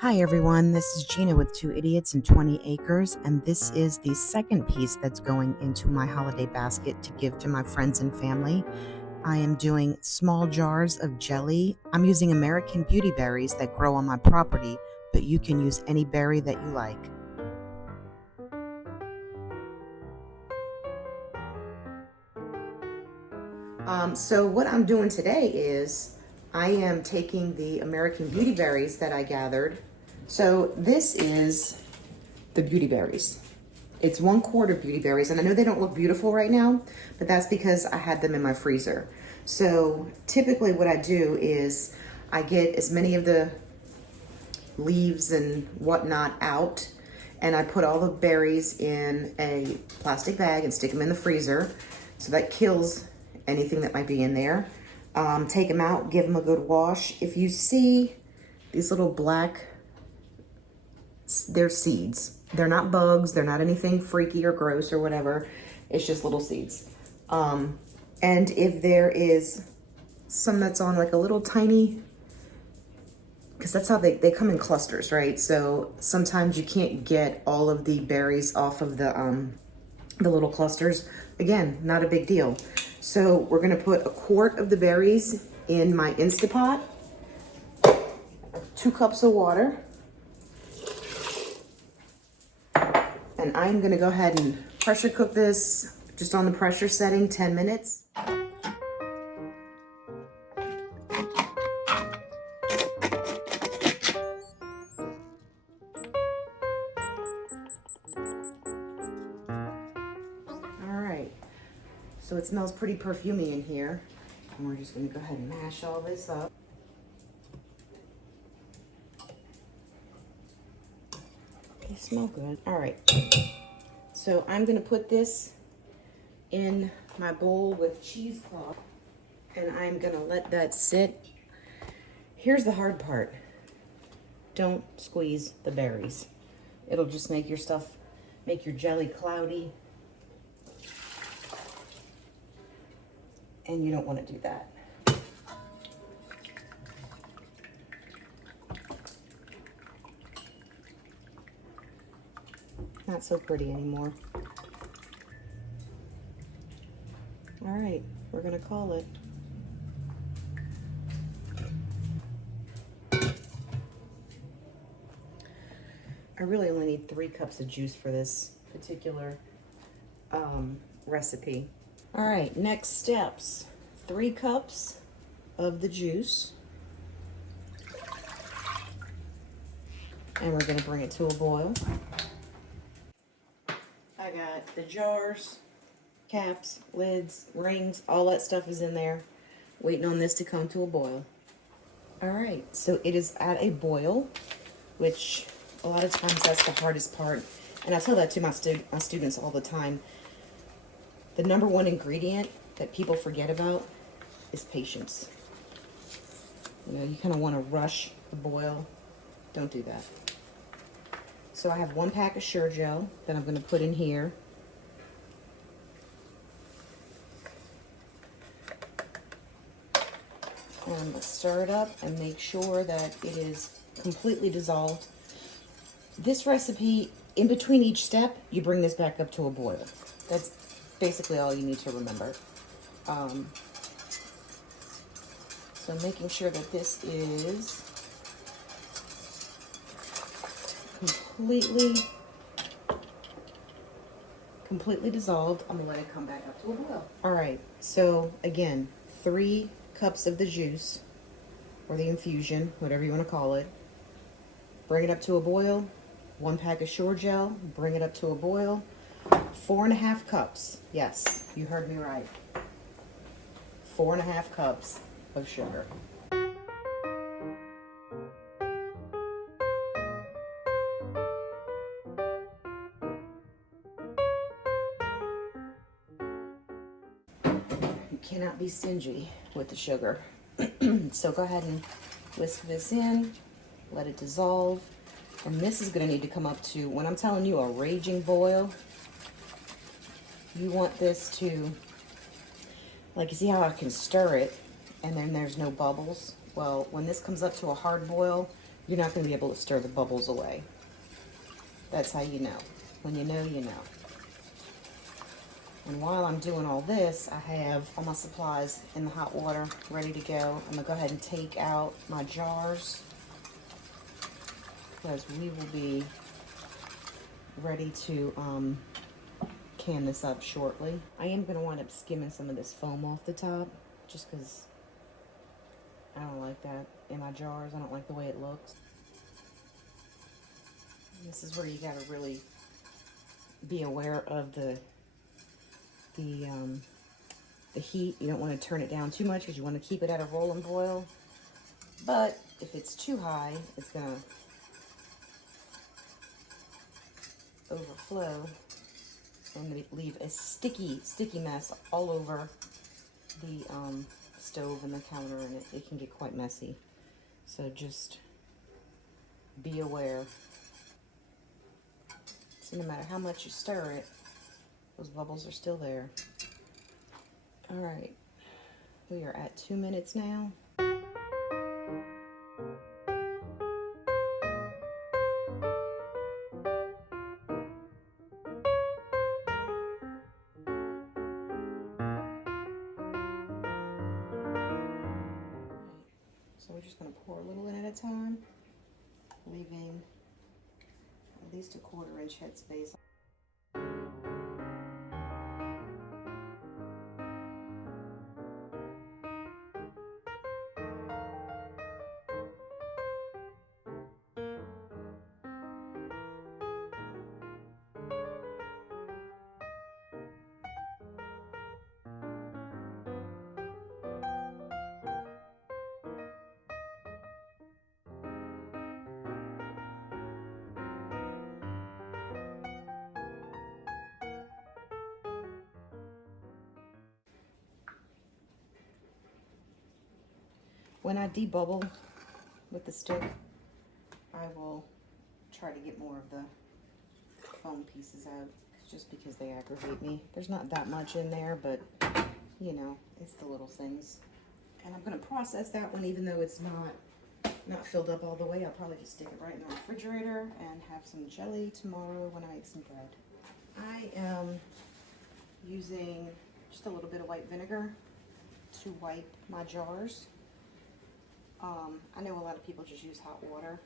Hi everyone, this is Gina with 2 Idiots and 20 Acres, and this is the second piece that's going into my holiday basket to give to my friends and family. I am doing small jars of jelly. I'm using American beauty berries that grow on my property, but you can use any berry that you like. So what I'm doing today is I am taking the American beauty berries that I gathered. So this is the beauty berries. It's 1 quart of beauty berries, and I know they don't look beautiful right now, but that's because I had them in my freezer. So typically what I do is I get as many of the leaves and whatnot out, and I put all the berries in a plastic bag and stick them in the freezer. So that kills anything that might be in there. Take them out, give them a good wash. If you see these little black, they're seeds. They're not bugs, they're not anything freaky or gross or whatever. It's just little seeds. And if there is some that's on like a little tiny, because that's how they come in clusters, right? So sometimes you can't get all of the berries off of the little clusters. Again, not a big deal. So we're gonna put 1 quart of the berries in my Instapot, 2 cups of water, and I'm gonna go ahead and pressure cook this just on the pressure setting, 10 minutes. All right, so it smells pretty perfumey in here. And we're just gonna go ahead and mash all this up. They smell good. All right, so I'm gonna put this in my bowl with cheesecloth, and I'm gonna let that sit. Here's the hard part. Don't squeeze the berries. It'll just make your stuff, make your jelly cloudy. And you don't want to do that. Not so pretty anymore. All right, we're gonna call it. I really only need 3 cups of juice for this particular recipe. All right, next steps. 3 cups of the juice. And we're gonna bring it to a boil. I got the jars, caps, lids, rings, all that stuff is in there, waiting on this to come to a boil. All right, so it is at a boil, which a lot of times that's the hardest part. And I tell that to my students all the time. The number 1 ingredient that people forget about is patience. You know, you kind of want to rush the boil. Don't do that. So I have 1 pack of Sure Gel that I'm going to put in here. And I'm going to stir it up and make sure that it is completely dissolved. This recipe, in between each step, you bring this back up to a boil. That's basically all you need to remember. So making sure that this is completely dissolved. I'm gonna let it come back up to a boil. All right, so again, 3 cups of the juice, or the infusion, whatever you wanna call it. Bring it up to a boil. 1 pack of Sure Gel, bring it up to a boil. 4.5 cups, yes, you heard me right. 4.5 cups of sugar. You cannot be stingy with the sugar. So go ahead and whisk this in, let it dissolve. And this is gonna need to come up to, when I'm telling you a raging boil, you want this to, like, you see how I can stir it and then there's no bubbles? Well, when this comes up to a hard boil, you're not going to be able to stir the bubbles away. That's how you know. When you know, you know. And while I'm doing all this, I have all my supplies in the hot water ready to go. I'm going to go ahead and take out my jars because we will be ready to can this up shortly. I am going to wind up skimming some of this foam off the top just because I don't like that in my jars. I don't like the way it looks. And this is where you got to really be aware of the heat. You don't want to turn it down too much because you want to keep it at a rolling boil. But if it's too high, it's going to overflow and leave a sticky mess all over the stove and the counter, and it can get quite messy. So just be aware. So no matter how much you stir it, those bubbles are still there. All right, we are at 2 minutes now. So we're just going to pour a little in at a time, leaving at least a 1/4 inch head space. When I debubble with the stick, I will try to get more of the foam pieces out just because they aggravate me. There's not that much in there, but you know, it's the little things. And I'm going to process that one even though it's not filled up all the way. I'll probably just stick it right in the refrigerator and have some jelly tomorrow when I make some bread. I am using just a little bit of white vinegar to wipe my jars. I know a lot of people just use hot water.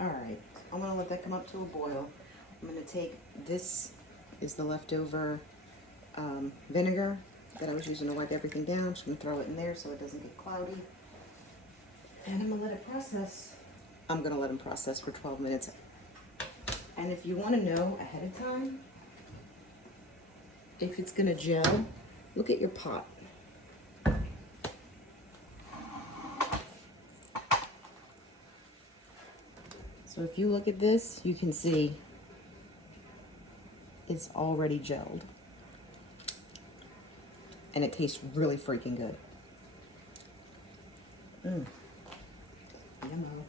All right, I'm gonna let that come up to a boil. I'm gonna take, this is the leftover vinegar that I was using to wipe everything down. I'm just gonna throw it in there so it doesn't get cloudy. And I'm gonna let it process. I'm gonna let them process for 12 minutes. And if you wanna know ahead of time if it's gonna gel, look at your pot. So if you look at this, you can see it's already gelled. And it tastes really freaking good. Yummo.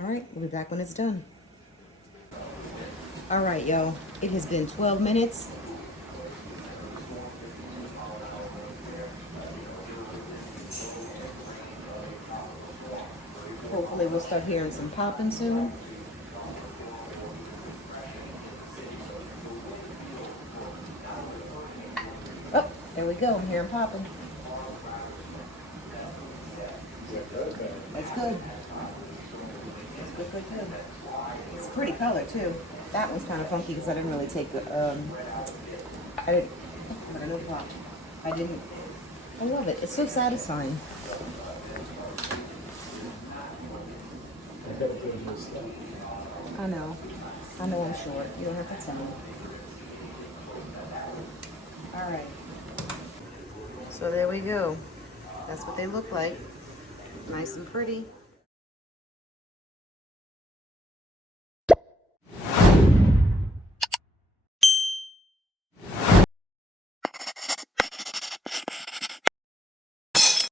All right, we'll be back when it's done. All right, y'all, it has been 12 minutes. Hopefully we'll start hearing some popping soon. Oh, there we go. I'm hearing popping. That's good. That's good, good. It's a pretty color too. That one's kind of funky because I didn't really take the, I love it. It's so satisfying. I know. I know I'm short. You don't have to tell me. All right. So there we go. That's what they look like. Nice and pretty.